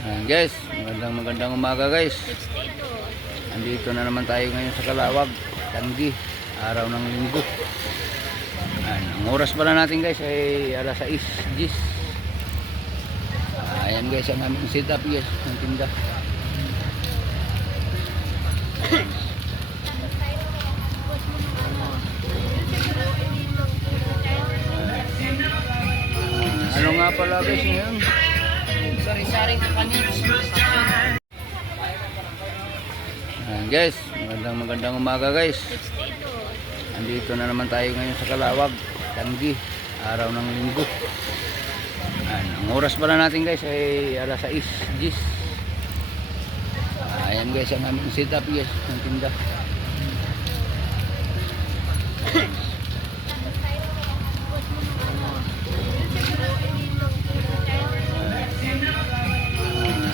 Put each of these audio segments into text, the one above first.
Guys, magandang umaga guys. Andito na naman tayo ngayon sa Kalawag, Tanggi, araw ng Linggo. Ang oras pala natin guys ay alas 6:10. Ayan guys ang aming setup guys ng tinda. Ano nga pala guys ngayon? Sari-sari na panis. Guys, magandang umaga guys. Andito na naman tayo ngayon sa Kalawag, Tanggi, araw ng Linggo. Ang oras pala natin guys ay alas 6:10. Ayan guys ang aming setup guys ng tinda.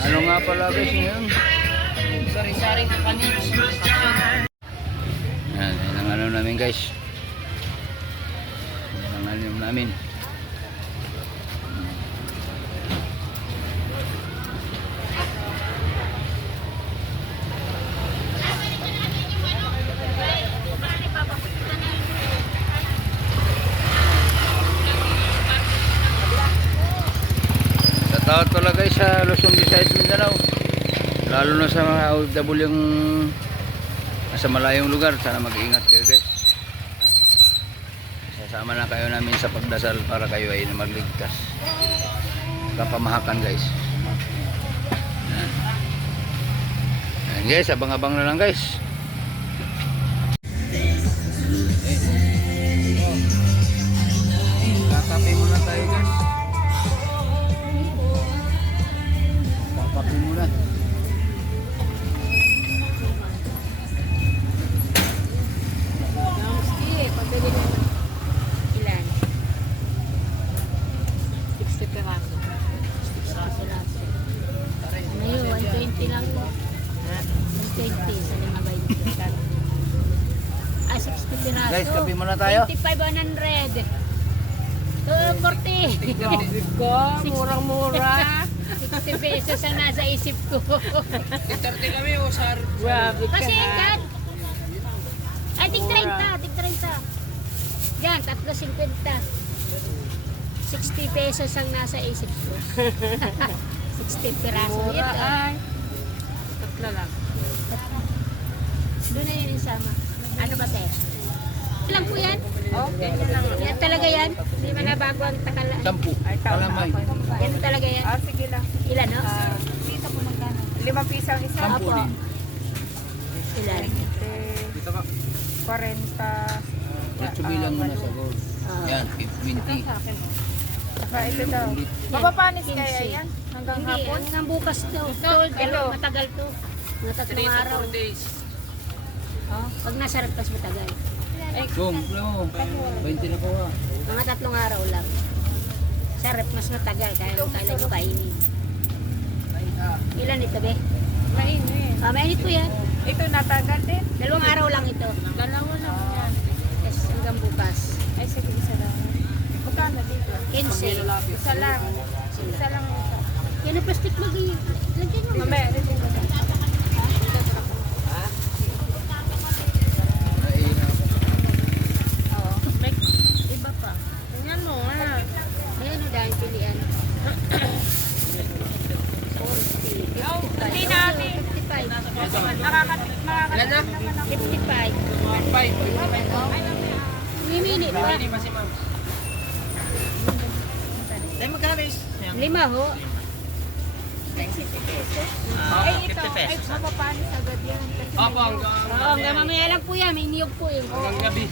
Ano nga pala guys ngayon? Sari-sari na panis. Yan ang ano namin guys. Yan ang ano namin. Shoutout pala guys sa Luzon, Visayas, Mindanao. Lalo na sa mga OFW yung nasa malayong lugar. Sana mag-iingat kayo guys. Sasama na kayo namin sa pagdasal para kayo ay magligtas kapamahakan guys. Ayan guys, abang-abang na lang guys. Kakape muna tayo guys. Kakape muna. Pabili na naman. Ilan? 60 peraso. 60 peraso. Ngayon, 120 lang po. 120 sa 5 bayo. Ah, 60 peraso. Guys, kape muna tayo. 25,100. 240. Grabe ka, murang-mura. 60 pesos ang nasa isip ko. 30 kami o sar. Grabe ka Kasi na. yan. Ay, tig 30. Tig 30. Yan, 3.50. 60 pesos ang nasa isip ko. 60 piraso. Mura Ito. ay. Tatlo lang. Doon na yan yung sama. Ano ba sa'yo? Ilan po yan? Okay lang. Yan talaga yan? Hindi man nabago ang takalaan. 10. Ay, tao na Kalamay. ako. Yan talaga yan. Ah, sige lang. Ilan, no? Dito po magkano? 5 piso ang isa. 10 Opo. din. Ilan? Dito ka. 40. Sumilang mo na sa gold. Yan, 20. Saka ito daw. Mapapanis kaya 15. yan? Hanggang Hindi, hapon? hanggang bukas to. Pero matagal to. Mga 3 araw. Oh. Pag nasarap pas matagal. Boom, no. 20 na po ah. Mga 3 araw lang. Sarap, mas matagal kaya kailan nyo kainin. Ilan ito, be? Mainit. Mainit po yan. Ito natagal din. 2 araw lang ito. Dalawa lang yan. Yes, hanggang bukas. Ay, sige, isa lang. Magkano dito? 15. Isa lang. Isa lang. Yan ang plastic lagi. Lagyan nyo. Mamaya, dito ko. Oo. May iba pa. Tingnan mo, ah. Ayan o dahil pilihan. 40. Hindi natin. 55. Ilan na? 55. 5. Mimili pa. Ay, magkano is? 5 ho. Ay, ito. Ay, mapapanis agad yan. Opo, Oo, hanggang mamaya lang po yan. May niyog po eh. hanggang gabi.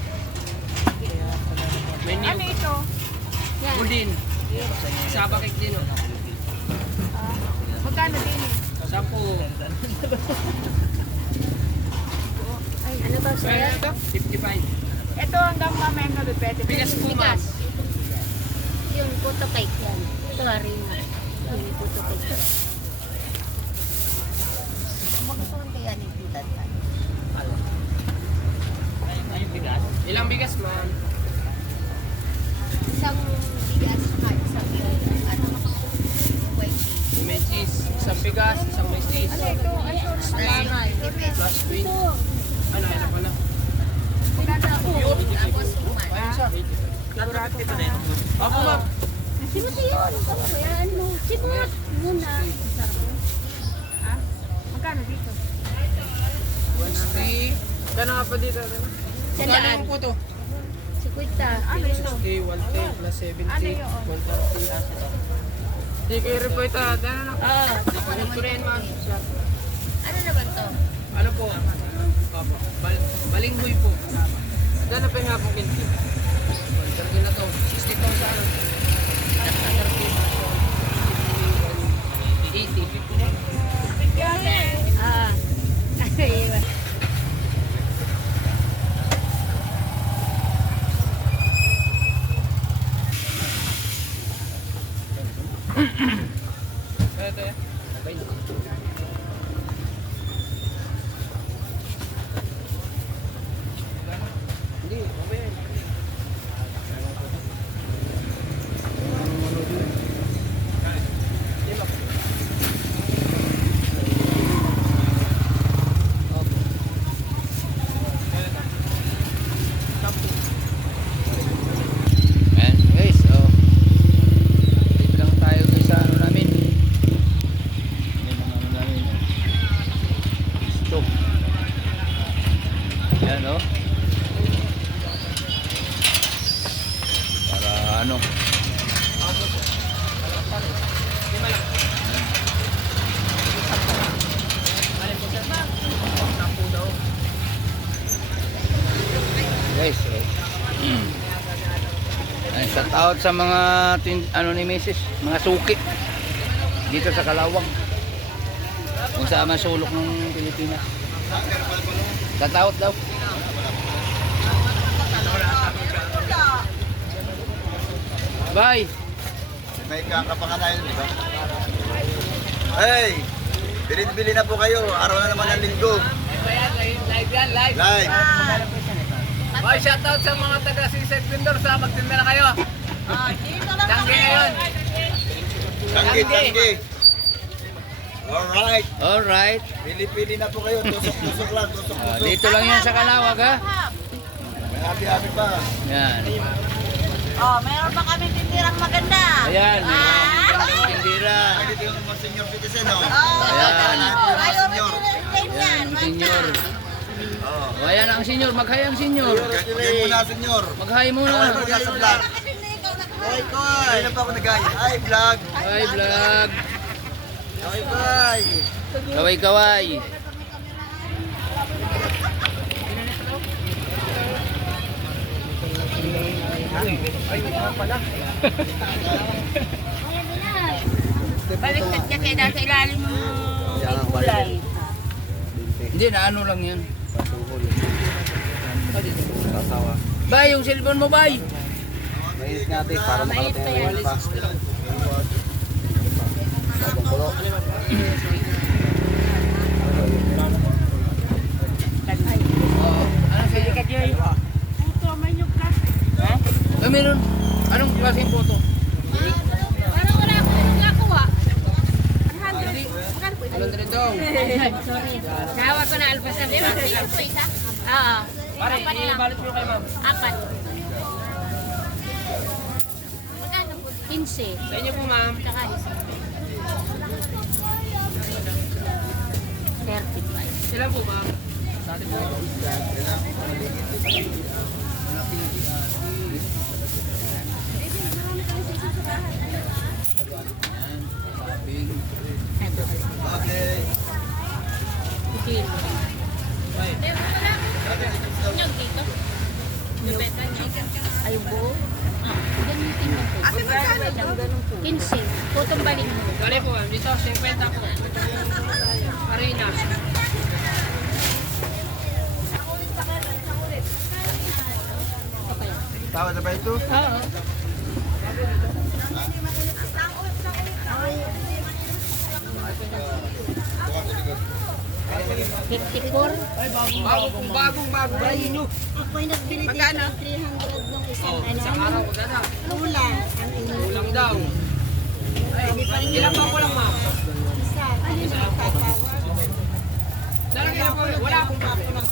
May Ano new ito? Yan. din. Saba cake din. Oh. Magkano din eh? 10. Ano ba Kaya sa'yo? ito? 55. Ito hanggang mamaya na pwede. Bigas po ma'am. Bigas. Yung puto cake yan. Ito harina. Yung puto cake. Ilang bigas ma'am? Isang bigas saka isang ano, white cheese. May cheese. Isang bigas, isang misis. Ano ito? Ay, sorry. Plus 20. Ano, ano pala? Ayun siya. Ako ma'am. Simot yun. Ayan mo. Simot muna. Magkano dito? 160. Gano'n nga pa dito? Sandaan. Gano'n po to? Si Kuita. Ano ito? 60, 110 plus 70, Ano yun? 130. Hindi kayo rin po ito. Gano'n na. Ito rin ma'am. Ano naman to? Ano po? Opo. Balinghoy po. Gano'n pa yung hapong binti? 130 na to. 60 to sa ano? 80. Ah. Ayun. Ito yan. Hindi, mamaya. Ayan guys, oh. Dito lang tayo guys sa ano namin. Yan ang ano namin. Stop. Yan oh. Para ano. Guys, ay, shout out sa mga ano ni Mrs. mga suki dito sa Kalawag kung saan man sulok ng Pilipinas. Shout out daw. Bye. May kakapanganayan, di ba? Hey! Bili na po kayo. Araw na naman ng linggo. Live yan, live. Live. Bye, shoutout sa mga taga Seaside Vendor sa magtinda na kayo. Tanggi ngayon. Tanggi. Alright. Alright. Pili na po kayo. Tusok lang. Dito lang yan sa Kalawag ha. May happy pa. Yan. Oh, mayroon pa kami titirang maganda. Ayan. Ang tindira. Dito yung mga senior citizen, oh. Ayan. Senior. Ayan, ang senior. Oh. O, ayan ang senior. Mag-hi ang senior. Kaya muna, senior. Mag-hi Ano muna. muna sa vlog? Koy! Kailan pa ako nag-gaya? Hi, vlog! Hi vlog. Bye! Kaway-kaway. Baliktad ka kaya sa ilalim mo. Kulay. Hindi, na ano lang yan. Bay, yung cellphone mo, bay. Mainit nga ate, para Mainit pa yan. pa. Ano sa'yo? Ah, meron. Anong klaseng photo? Parang wala akong nakuha. Alam na rin daw. Sorry. Nahawa ko na alpasan. Di ba? Oo. Pare, ibalit mo kay ma'am. Apat. Magkano po? 15. Sa inyo po ma'am. Tsaka isa. 35. Sila po ma'am. Dati po. Okay. Kilo. Nyog dito. Ay, buo. Gamitin mo po. Ate, magkano? 15. Putong baling mo. Bale po ma'am. Dito, 50 po. Arena. Okay. Tawad na ba ito? Oo. Bagong bahay nyo. Ako'y nagbili dito Magkano? 300 nung isang Oh, isang araw ko na. Ulang. Ang inyong Ulang daw. Ay, ilan ba ko lang ma'am? isa. Wala akong papo ng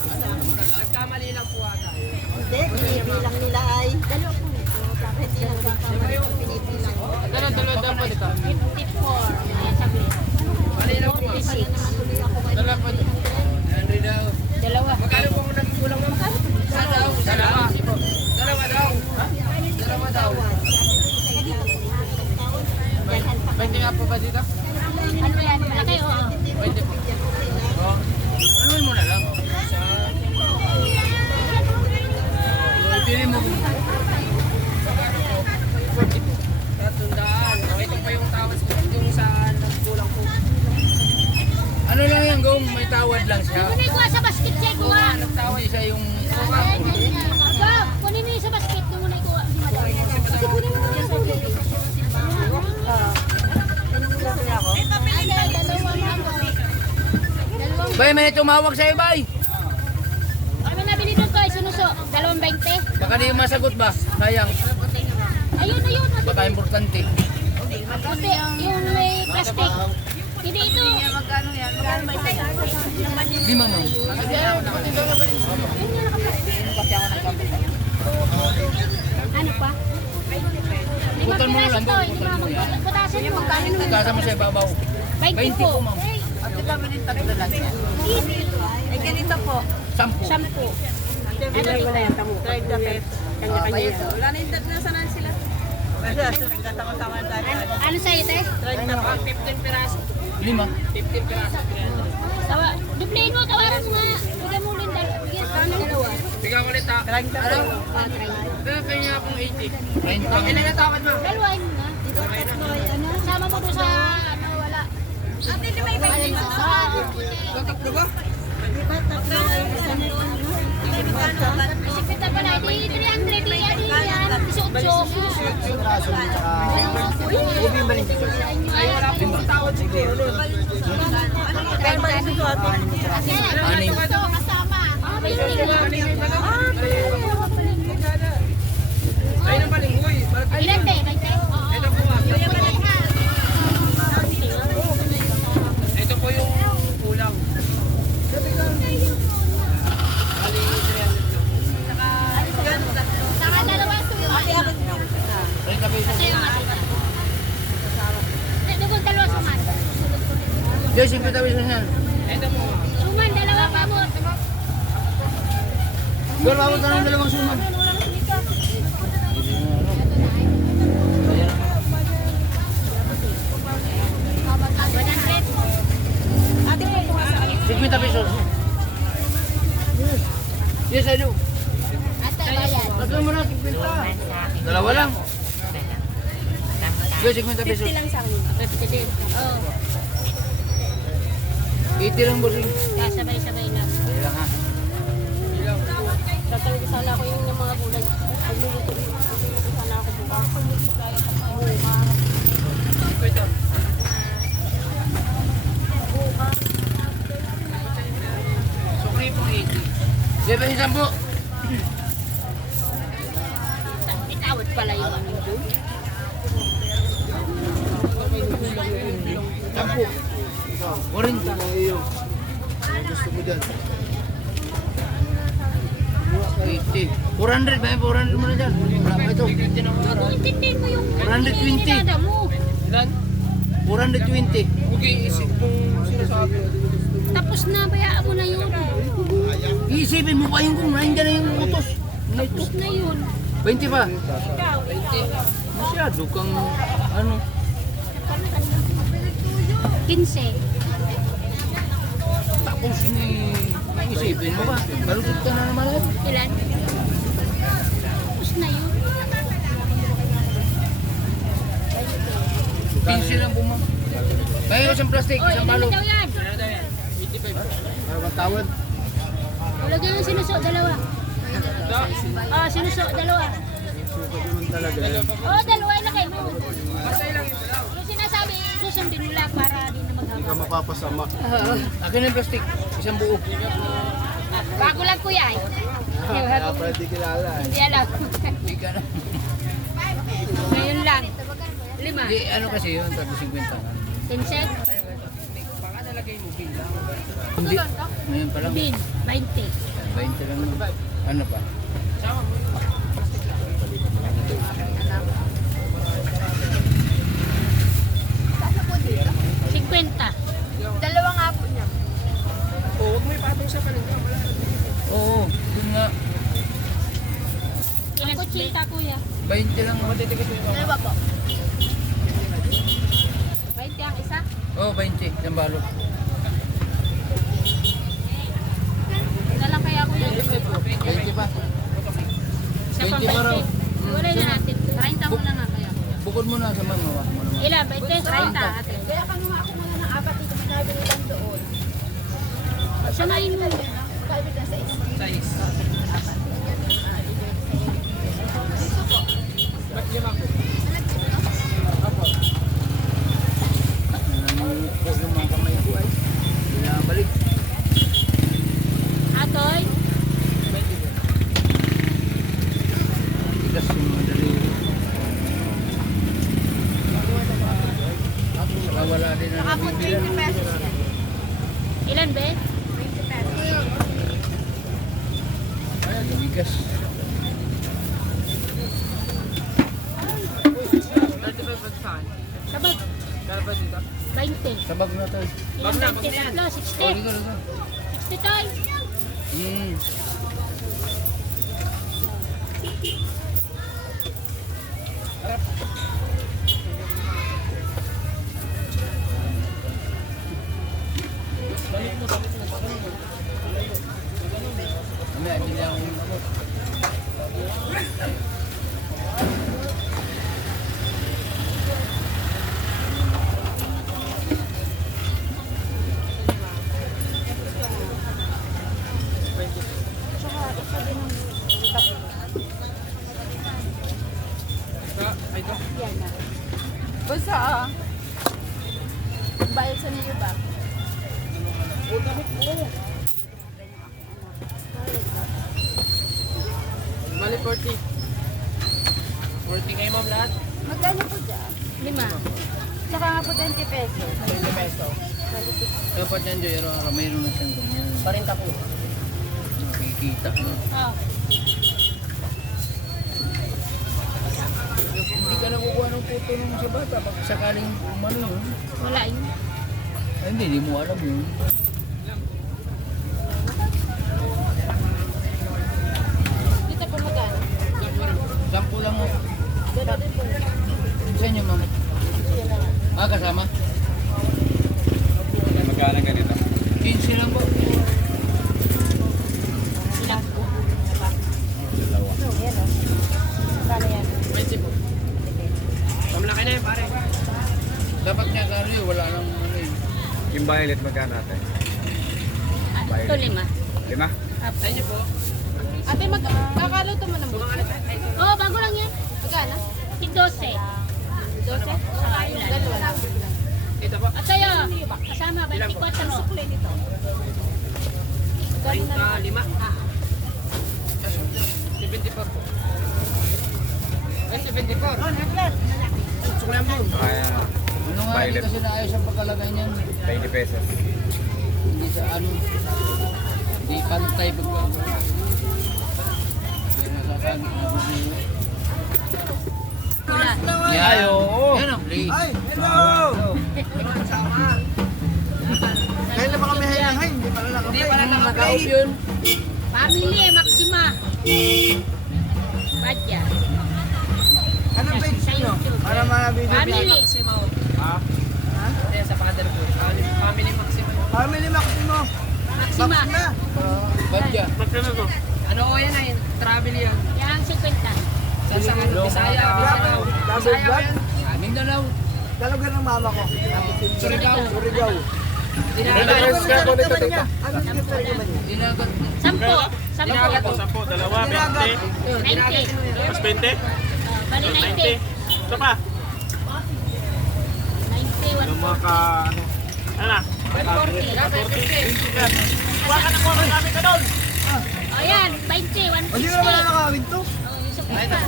nagkamali lang po ata. Hindi, binibilang nila ay. Dalawa po ito. Bakit hindi nagkakamali ang binibilang? Dalawa daw po dito. 54. Ayan sabi. Mali lang po. 46. Dalawa po. 100 daw. Dalawa. Magkano po ang nagkulang mo? Isa daw. Dalawa. Dalawa daw. Dalawa daw. 20 nga po ba dito? Ano yan? Malaki o? 20 po. Oh. Anuin mo na lang. Pili mo. Tatundaan. Ito pa yung tawad yung sa nagkulang po. Ano lang yan, Gong? May tawad lang siya. Kunin ko sa basket check ko ha. Nagtawad siya yung... Bob, kunin mo yung sa basket ko muna ikuha. Hindi madali. Kasi kunin mo yung sa basket. Bay, may tumawag sa'yo, Bay. Ano nabili doon ko? Sinuso. 2.20. Baka di yung masagot ba? Sayang. Ayun, ayun. Baka importante. Kasi yung may plastic. Hindi ito. Di mama. Ano pa? Putol mo lang, to. Hindi mo magbutasan mo. Kasa mo sa ibabaw. 20 po. ma'am. Ay, ganito po. 10. 10. Wala yan, tamo. Kanya-kanya. Wala na yung nasanan sila. Nagtatama-tama tayo. Ano sa'yo, te? 15 piraso. 5. 15 piraso. Tawa. Duplihin mo, tawaran mo nga. Bigyan mo ulit bigyan ka ng dalawa. Bigyan ulit ha. Ano? Pero kanya akong 80. 30. Ilan na tawad mo? Dalawahin mo na. Sama mo doon sa ano, wala. Ate, di ba iba yung Tataplo ba? Sikita pala, di 300, di yan, 18. Ubi yung balik dito. Ay, wala pong tawad sige. Anim. Kasama. 20 lang. Ay, nang balinghoy. Ilan, te? 20? Ito po ma'am. Ito po yung kulang. Saka dalawa suman. 30 pesos. Kasi yung mati. Ito kung dalawa suman. Yes, 50 pesos yan. Ito po ma'am. Suman, dalawa pamot. Girl, ako tanong dalawang suman. Ate po po sa 50 pesos. Yes, I do. Ate, bayad. Tatlo mo na, 50. Dalawa lang. Yes, 50 pesos. 50 lang sa akin. 50 din. Oo. 80 lang, bossing. Sabay-sabay lang. Ilang ha? Tatawag sana ako yung mga gulay. Pagluluto sana ako bukas. Ito. Sukri po 80. Diba yung 10? Itawad pala yung ano doon. 10. 40. Gusto mo dyan. 80. 400 ba? 400 mo na dyan. Wala pa ito. Intindihin mo yung 420. nilada mo. Ilan? 420. Okay, isip kung sinasabi. Tapos na, bayaan mo na yun. Iisipin mo pa yung kung nandiyan na yung utos. Tapos na yun. 20 pa. 20. Masyado kang ano. 15. Tapos ni isipin mo ba? Balukot ka na naman agad. Ilan? Tapos na yun. 15 lang bumang. Kaya isang plastic, Oy, isang ilan balot. daw yan? 85. Para matawad. Wala ganyan sinuso, dalawa. Sinuso, dalawa. Naman talaga. Dalawa, ilagay mo. Basta ilang ito daw. Yung sinasabi, susundin mo lang para di na Hindi ka maghaba. mapapasama. Akin yung plastic, isang buo. Bago lang kuya eh. Kaya pwede kilala eh. Hindi alam. Hindi ka na. Ngayon lang. 5. Hindi, ano kasi yun, 350 nga. 10 cent. Baka nalagay binigay mo bilang. Hindi. Ngayon pa lang. Din, 20. 20 lang naman. Ano pa? Sama mo. Plastic lang. 50. Dalawa nga po niya. Oo, huwag mo ipatong sa paninda. Wala. Oo, yun nga. Ilan kutsinta, kuya? 20 lang. Matitikit mo yung Dalawa po. 20 ang isa? Oo, 20. Isang balot. Isa lang kaya, kuya? 20 pa. Isa pang 20 pa raw. 20. Wala na natin. 30 muna nga kaya, kuya. Bukod mo na sa mama. Mo naman. Ilan? 20, 30 ate. Kaya kanuha ako muna ng apat dito. Sinabi nilang doon. Samayin mo. Sabi na sa isa. size. Ba't 5 po? Apo. Nanunukpo yung mga kamay ko ay. Hindi na balik. Atoy? 20 po. Tigas yung mga daliri. Saka wala din na Saka po 20 nabibilan. pesos yan. Ilan, be? 20 pesos. Tigas. 35 ba't saan? Sabag. Kala ba dito? 20. Sabag na to. Ilan, Wag na, 20? Tatlo, Oh, 60. dito, dito. 60, Toy. Yes. Mamaya, hindi na ako umabot. Ay, ito. Yan na. Basta bayad sa niyo ba? Bali 40. 40 kayo ma'am lahat? Magkano po dyan? 5. Saka nga po 20 pesos. 20 peso. Dapat yan, Joy, mayroon na siyang ganyan. 40 po. Nakikita mo. Oh. Hindi ka nakukuha ng puto nung sa bata. Pag sakaling umano, Wala yun. ay, hindi mo alam yun. Dito po magkano? 10 lang mo. Dito din po. Sa inyo, ma'am. Ah, kasama? Magkano ganito? 15 lang po. Ilan po? Dalawa. Yan o. Magkano yan? 20 po. Pamlaki na yun pare. Dapat niya karo yun, wala nang ano yun. Yung violet magkano natin? Ito 5. 5? Sa inyo po. Ate, magkakaluto mo ng buto? Oh, bago lang yan. Magkano? 12. 12? Saka ilan? Dalawa. Ito po. At sa'yo, kasama 24. Sukli nito. 35. 74 po. Ay, 74. Suklam mo. Ayan. Ano nga, hindi Violet. kasi naayos ang pagkalagay niyan. 20 pesos. Hindi sa ano. Hindi pantay pagkakagawa. Kaya nasasabi na gusto. Wala. Yan, oo. Yan ang play. Ay, hello! Kaya na ba kami hayahin? Hindi pala Hindi pala Nakaoff nakaka-off yun. Family, Maxima. Badya. Anong page Sa YouTube. Para mga Family. Maximo. Ha? Ayan, sa father ko. Family Maximo. Family Maximo. Maxima. Badya. Magkano to? Ano ko yan ay? Travel yan. Yan, 50. Sa Bisaya. Mindanao. Bisaya ba yan? Mindanao. Talaga ng mama ko. Surigao. Surigao. Dinagat. Ano gift niya? Dinagat. 10. Dinagat. 10. 10, dalawa, 20. 90. Mas 20? Bali 90. 90. Ito pa. 90, Yung mga ka, ano. Ano na? 140. Kuha ka na kuha kami ka doon. O yan, 20, 160. Hindi naman na nakawin to. Oh, yung sa pista.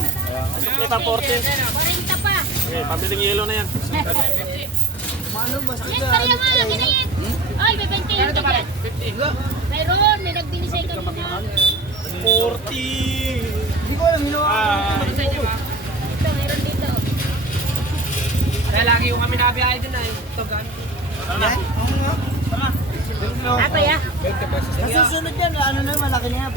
Sukli pa 40. 40 pa. Okay, pabiling yelo na yan. Yan, pariya nga, laki na yan. Ay, may 20 yung ganyan. 50. Mayroon, may nagbili sa'yo kanina. 40. Hindi ko alam, Sa inyo, ma'am. Ito, mayroon dito. Kaya lagi yung kami nabiyahe din ay. Ito, gano'n. Apa ya? Nasusunod yan, ano na, malaki na yan.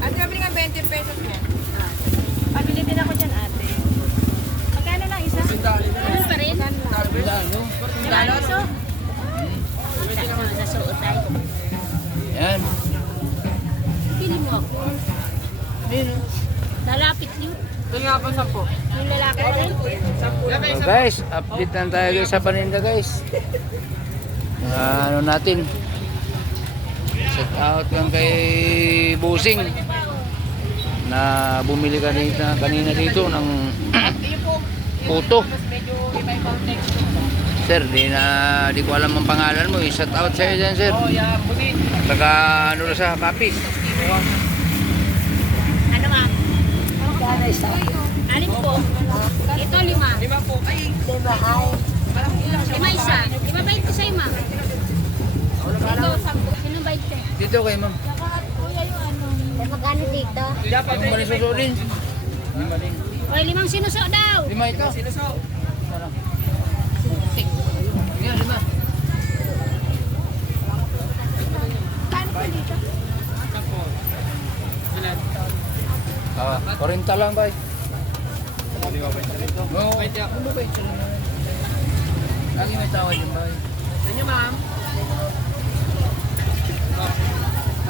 Ate, kami nga 20 pesos niya. Pabili din ako dyan, ate. Magkano lang isa? Ganun pa rin. Dalo. Iso? Sa suot ay. Yan. Pili mo ako. Dalapit yun. Ito nga po 10. Yung lalaki rin. So guys, update lang tayo guys sa paninda guys. Ano natin? Set out lang kay Busing na bumili kanina dito ng puto. Medyo iba-ibang text. Sir, di ko alam ang pangalan mo. Set out sa'yo dyan, sir. Oh, yeah, buti. Taga ano na sa kapis. Ano nga? Alin po? Ito 5. 5 po. Ay, parang ilang siya. 5 isa. 5 20 sa'yo, ma'am. Ito, 10. Sino 20? Dito kay ma'am. Kuya yung ano. Magkano dito? Dapat Yung mali susurin. O, 5 sinuso daw. 5 ito. Sinuso. Yan, 5. Ah, 40 lang, bay. Oo, Wait, yeah. ano ba ito? Lagi may tawad yung bay. Sa inyo, ma'am.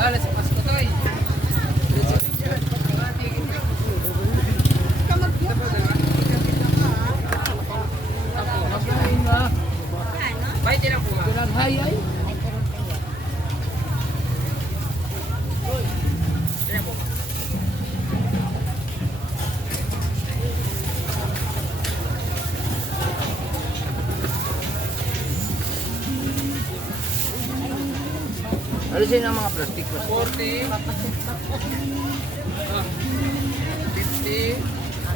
Let's pass ko tayo. Makain na. Bite lang po, ma'am. Kailan hay ay? Alisin ang mga plastic. 40. 50.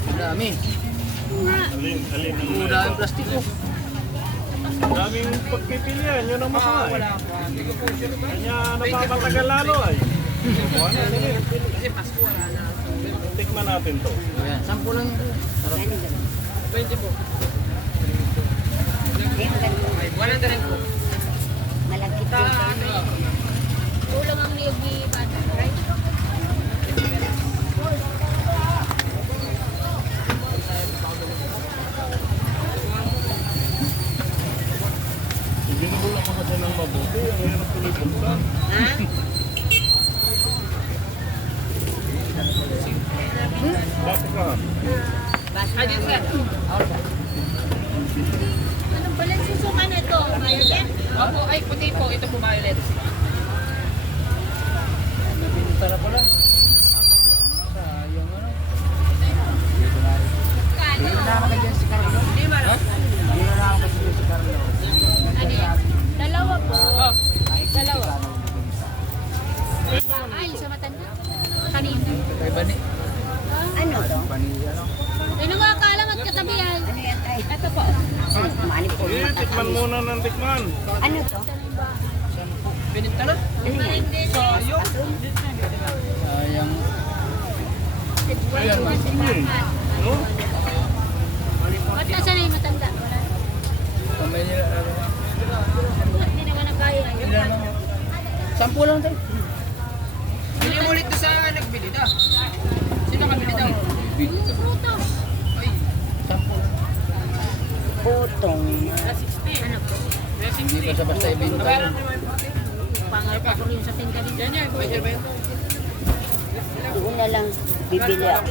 Ang dami. Alin Ang daming plastic ko. daming pagpipilian, yun ang masama Wala eh. po. Hindi ko po sure ba? Kanya napapatagal lalo ay. Kasi Pasko wala na. Tikman natin to. Ayan, 10 lang yun. Sarap. 20 po. Wala na rin po. Malagkit Sa ano? Kulang ang niyagi. Right? Binubula ko kasi ng mabuti, ang hirap tuloy buksan. Bakit ka? Ay, dito sir. Anong balang susukan ito? Violet? Opo, ay puti po. Ito po violet. Sarap pala. Sayang ano. Kano? Hindi man. Ano yan? Dalawa po. Oh, Dalawa. Ay, sa matanda. Kanina. Kay Bani. Ano to? Bani ano? Ano nga akalang at katabihan? Ito po. Eh, tikman muna ng tikman. Ano to? bininta na. Sayang. Ayan, no? Ba't nasa na yung matanda? Wala. Kamay nila. Ba't hindi naman nagkaya? Ilan lang? 10 lang tayo. Hindi mo ulit doon sa nagbili na. Sino kabili daw? Yung prutos. Ay, 10 lang. Ano po? Hindi pa sa basta ibinta. nabayaran mo yung Pangal pa ko rin sa tinda rin. yan yan. Pwede ba yun? Doon na lang bibili ako.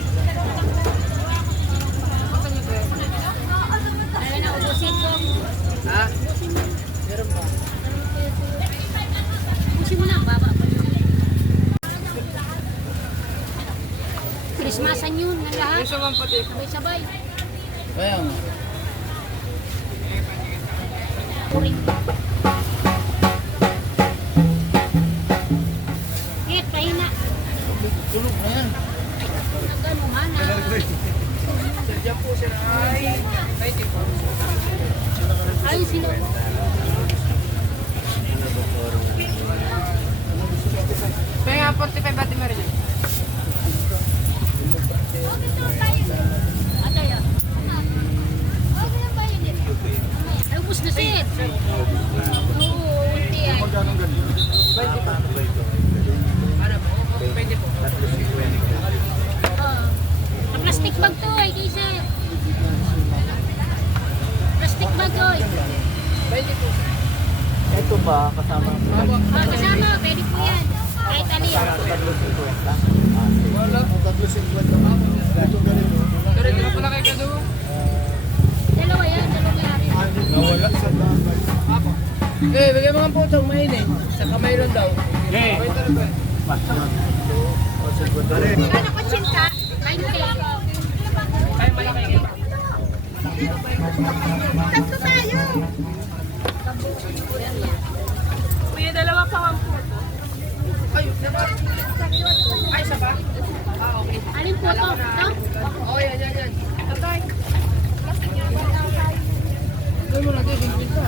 Ano na, ubusin ko. Ha? Meron pa. Ubusin mo na, ang baba pa. Christmasan yun, ng lahat. Yung sumang pati. Sabay-sabay. Kaya nga. Kuring. Pahina. Tulog na yan. Nagano man. Diyan po sila ay 94. Ayun sila. Kaya 45 ba't meron dyan? Atay ah. Ay, ubus na sit. Oo, unti ay. Ano po? Pwede po. Na plastic bag to ay, kaysa. Plastic bag to ay. Pwede po. Ito ba kasama? Kasama, pwede po yan. Kahit ano yan. Wala. Pero di ba pala kayo kado? Dalawa yan, dalawa yan. Nawala. Eh, bigyan mga putong mainit. Sa kamay ron daw. Eh, Okay, tara ba? Ano ko chinta? 20. Ay, malaki kayo. Tatlo tayo. Kuya, dalawa pa ang puto. Ay, naman. Ay, isa ba? Ah, okay. Alin po to? Ito? Oh, yan. Gawin mo natin, singpil ka.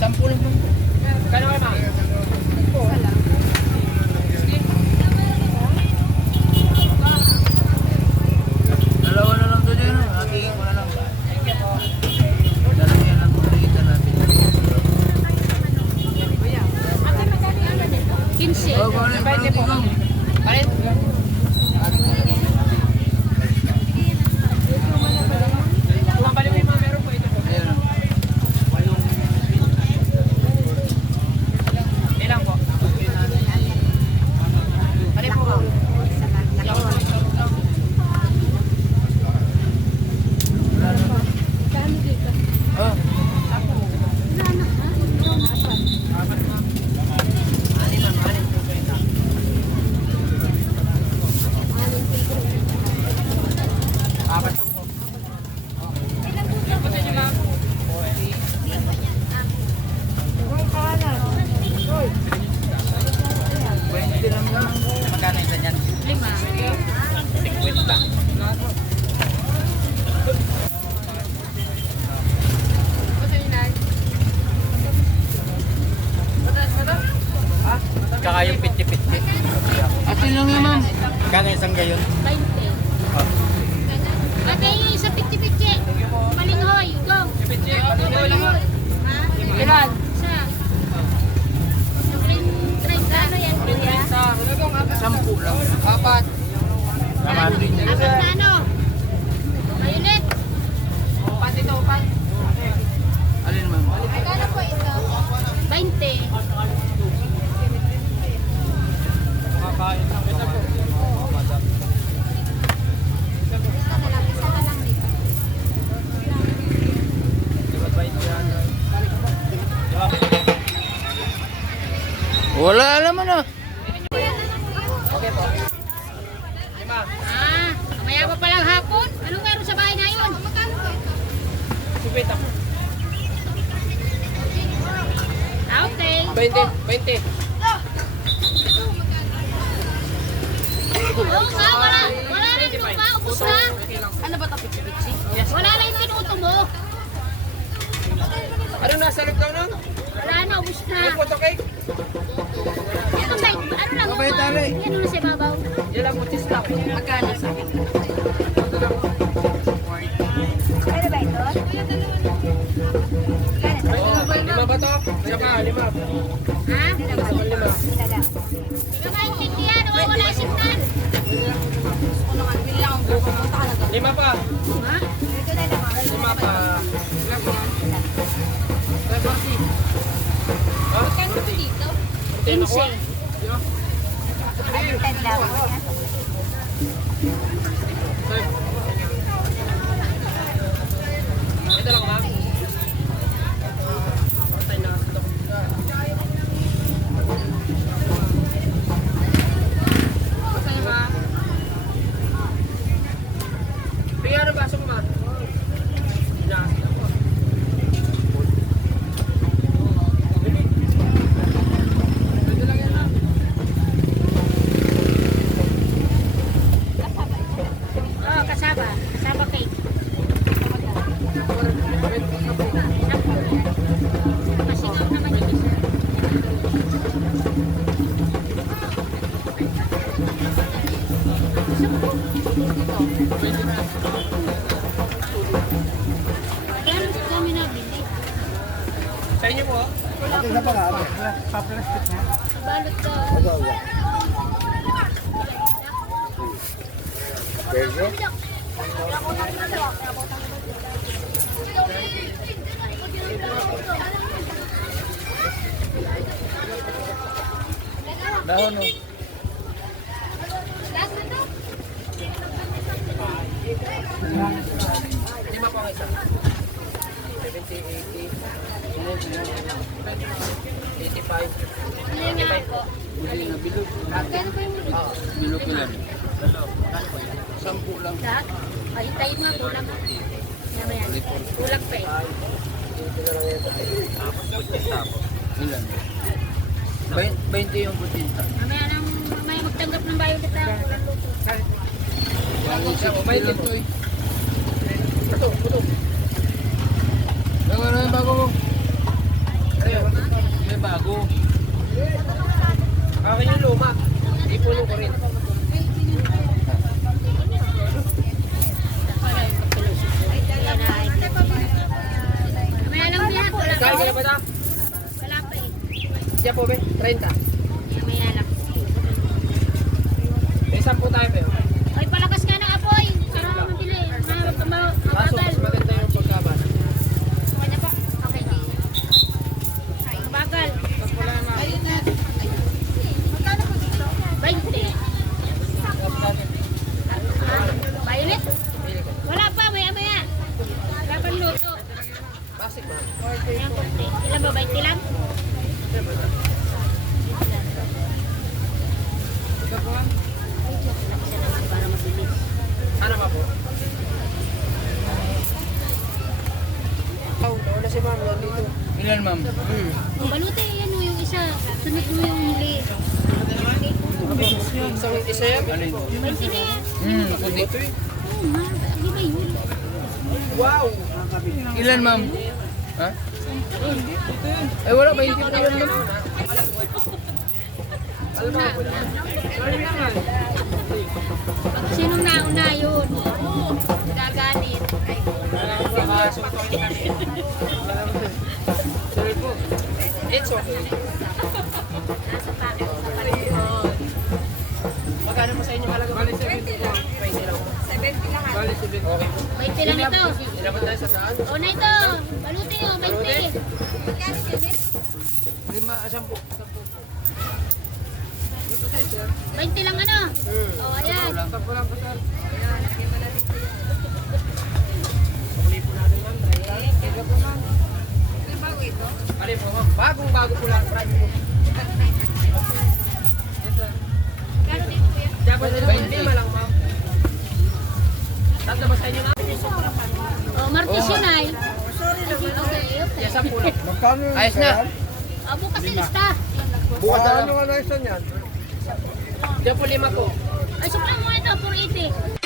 Sampu lang po. Kano kayo, ma'am? Dalawa na lang doon yun. Hatingin ko na lang. Dalawa yan lang kung nakikita natin. 15. Oh, kung ano yung parang tingong. Alin? Kung balik mo yung mga meron po ito po. Ayun. Ilang po? Alin po? Oh. Apat lang po. Ito sa inyo, ma'am. Magkano isa niyan? 5. 50. Tsaka yung piti-piti. Atin lang yun, ma'am. Kano isang gayon? 20. Ate, yung isa pitsi-pitsi. Malinghoy, go. Piti, malinghoy. Ilan? Isa. 30 ano yan, kuya? Sampu lang. Apat. Apat na ano? Mayulit. Upat ito, upat. Alin, ma'am? Magkano po ito? 20. Makain lang. Ito po. Isa na lang dito. Wala naman ah. Okay po. Lima. Mamaya pa palang hapon. Anong meron sa bahay na yun? Subit ako. Outing. 20. Oo nga, wala rin lupa. Ubus na. Ano ba ito, pitsi-pitsi? Wala na yung tinuto mo. Ano nasa loob daw nun? Wala na, ubus na. May photo cake? Ano ba? Ano lang? Abay, tali. Ano na sa babaw? Yan lang, mutis lang. Magkano sa akin? Lima ba to? Isa pa, lima. Ha? Lima. Hindi ka maintindihan. Wala sintan. Ako naman, bili akong buko. Punta ka na doon. Lima pa. Ha? Lima pa. Lima pa. 40. Magkano ba dito? 15. Ito lang, ma'am. Patay na. Patay, ma'am. Saba. Saba cake. 10. Masingaw naman yung isa. Kaya kami nabili. Sa inyo po? Balot daw. Dahon oh. Lima po ang isa. 70, 80, 85. Ano yung nga po? Bilog. Kano pa yung ulit? Bilog ilan? 10 lang. Lahat? Ay, tayo nga kulang. Ano yan? Kulang pa eh. Ilan? 20 yung putinta. Mamaya magtanggap ng bayo kita. Kulang luto. May ito eh. Ito. Ano yung bago mo? Ayun. May bago. Akin yung luma. Ipuno ko rin. Mamaya lang lahat. Wala pa. Kaya ka na ba ta? Wala pa eh. Siya po ba? 30. Mamaya lang. May 10 tayo ba? Ay, palakas nga ng apoy. Para mabili. Kaso, Mabagal. mas maganda yung pagkaban. Okay na po. Okay. Ay, mabagal. Mas wala na. 20. Violet? Wala pa, maya-maya. Wala pang luto. Basic ba? Ayan, konti. Ilan ba? 20 lang? Ikaw po nga? Isa naman para mabilis. Ano pa po? Wala si ma'am. Dito. Ilan ma'am? O, baluti, yan mo yung isa. Sunod mo yung huli. Isa yan? Alin? 20 na yan. Puti. Oo, ma. Di ba yun? Wow! Ilan ma'am? Ha? Ay wala, 20 pa yun ma'am. Una. Sinong nauna yun? Gagalit. Sorry po. It's okay. Nasa packet sa palit. Magkano mo sa inyo halaga? Bali 70 lang. 20 lang. 70 lang. Bali 70. Okay. 20 lang ito. Dapat tayo sa saan? O na ito. Baluti o, 20. 20 lang ano? O, ayan. Sampo lang po sir. Alin po ma'am? Bagong-bago po lang. Brand po. Kano din po yan? Dapat 20 lang ma'am. Tatlo ba sa inyo na? O, Martes yun ay. Okay. Yes, 10 lang. Ayos na. O, bukas ilista. Bukas na lang. Diyan po 5 po. Ay, suplang mo ito, 480.